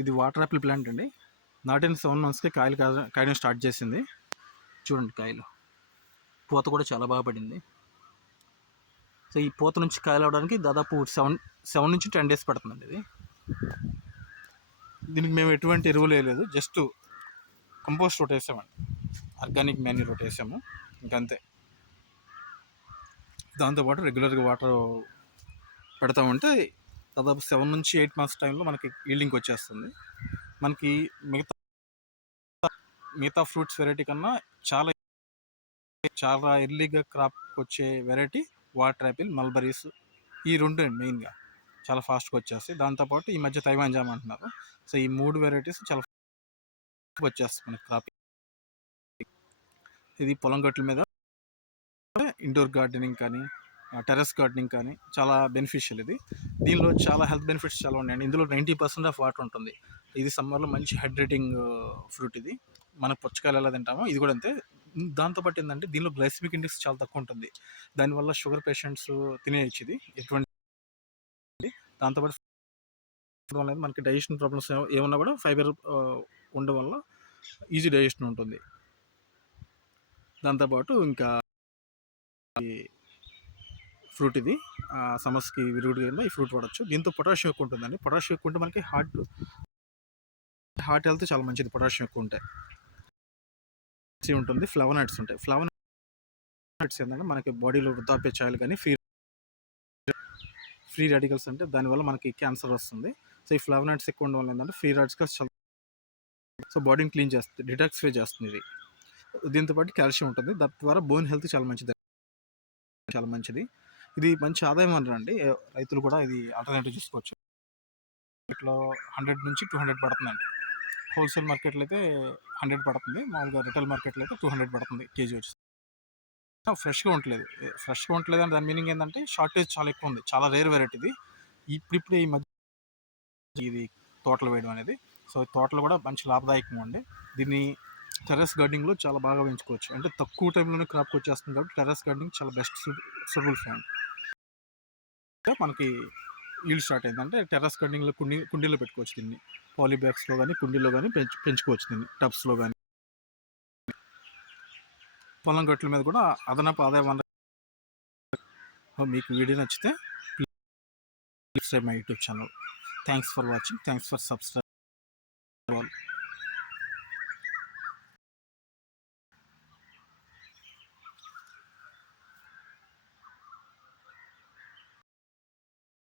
ఇది water Apple plant అండి. నాటిన 7 మంత్స్కి కాయడం స్టార్ట్ చేసింది. చూడండి కాయలు, పూత కూడా చాలా బాగా పడింది. సో ఈ పూత నుంచి కాయలు అవడానికి దాదాపు 7 నుంచి 10 డేస్ పడుతుందండి. ఇది దీనికి మేము ఎటువంటి ఎరువులు వేయలేదు, జస్ట్ కంపోస్ట్ రోట్ వేసామండి, ఆర్గానిక్ మాన్యూర్ రోట్ వేసాము, ఇంకంతే. దాంతోపాటు రెగ్యులర్గా వాటర్ పెడతామంటే దాదాపు 7 నుంచి 8 మంత్స్ టైంలో మనకి ఈల్డింగ్కి వచ్చేస్తుంది. మనకి మిగతా ఫ్రూట్స్ వెరైటీ కన్నా చాలా చాలా ఎర్లీగా క్రాప్కి వచ్చే వెరైటీ వాటర్ యాపిల్, మల్బరీస్, ఈ రెండు మెయిన్గా చాలా ఫాస్ట్గా వచ్చేస్తాయి. దాంతోపాటు ఈ మధ్య తైవాన్ జామ్ అంటున్నారు. సో ఈ 3 వెరైటీస్ చాలా వచ్చేస్తాయి మనకి క్రాప్. ఇది పొలం గట్ల మీద ఇండోర్ గార్డెనింగ్ కానీ టెర్రస్ గార్డెనింగ్ కానీ చాలా బెనిఫిషియల్. దీనిలో చాలా హెల్త్ బెనిఫిట్స్ చాలా ఉన్నాయండి. ఇందులో 90% ఆఫ్ వాటర్ ఉంటుంది. ఇది సమ్మర్లో మంచి హైడ్రేటింగ్ ఫ్రూట్. ఇది మన పుచ్చకాయలు ఎలా తింటామో ఇది కూడా అంతే. దాంతోపాటు ఏంటంటే దీనిలో గ్లైసెమిక్ ఇండెక్స్ చాలా తక్కువ ఉంటుంది. దానివల్ల షుగర్ పేషెంట్స్ తినేయచ్చు ఇది ఎటువంటి. దాంతోపాటు అనేది మనకి డైజెషన్ ప్రాబ్లమ్స్ ఏమన్నా కూడా ఫైబర్ ఉండడం వల్ల ఈజీ డైజెషన్ ఉంటుంది. దాంతోపాటు ఇంకా ఫ్రూట్ ఇది సమ్మర్స్కి విరుగుడుగా ఈ ఫ్రూట్ వాడచ్చు. దీంతో పొటాషియం ఎక్కువ ఉంటుందండి. పొటాషియం ఎక్కువ ఉంటే మనకి హార్ట్ హెల్త్ చాలా మంచిది. పొటాషియం ఎక్కువ ఉంటాయి ఉంటుంది. ఫ్లవనాయిడ్స్ ఉంటాయి. ఫ్లవనాయిడ్స్ ఏంటంటే మనకి బాడీలో వృద్ధాప్య ఛాయలు కానీ ఫ్రీ రాడికల్స్ అంటే దానివల్ల మనకి క్యాన్సర్ వస్తుంది. సో ఈ ఫ్లవనాయిడ్స్ ఎక్కువ ఉండడం వల్ల ఏంటంటే ఫ్రీ రాడికల్స్ సో బాడీని క్లీన్ చేస్తుంది, డిటాక్సిఫై చేస్తుంది ఇది. దీంతోపాటు కాల్షియం ఉంటుంది. దాని ద్వారా బోన్ హెల్త్ చాలా మంచిది. ఇది మంచి ఆదాయం అనరండి. రైతులు కూడా ఇది ఆల్టర్నేటివ్ చూసుకోవచ్చు. ఇట్లా 100 నుంచి 200 పడుతుందండి. హోల్సేల్ మార్కెట్లో అయితే 100 పడుతుంది. మామూలుగా రిటైల్ మార్కెట్లో అయితే 200 పడుతుంది కేజీ వచ్చి. ఫ్రెష్గా ఉండలేదు అంటే దాని మీనింగ్ ఏంటంటే షార్టేజ్ చాలా ఎక్కువ ఉంది. చాలా రేర్ వెరైటీ ఇది. ఇప్పుడు ఈ మధ్య ఇది తోటలు వేయడం అనేది. సో తోటలు కూడా మంచి లాభదాయకంగా ఉండి దీన్ని టెర్రస్ గార్డెనింగ్లో చాలా బాగా పెంచుకోవచ్చు. అంటే తక్కువ టైంలోనే క్రాప్కి వచ్చేస్తుంది కాబట్టి టెర్రస్ గార్డెనింగ్ చాలా బెస్ట్ సూటబుల్ ఫామ్. మనకి ఈల్డ్ స్టార్ట్ అయిందంటే టెర్రస్ గార్డెనింగ్లో కుండీలో పెట్టుకోవచ్చు. దీన్ని పాలీ బ్యాగ్స్లో కానీ కుండీలో కానీ పెంచుకోవచ్చు. దీన్ని టబ్స్లో కానీ. పొలం గట్ల మీద కూడా అదనపు ఆదాయం. మీకు వీడియో నచ్చితే please subscribe my YouTube channel. Thanks for watching. Thanks for subscribe.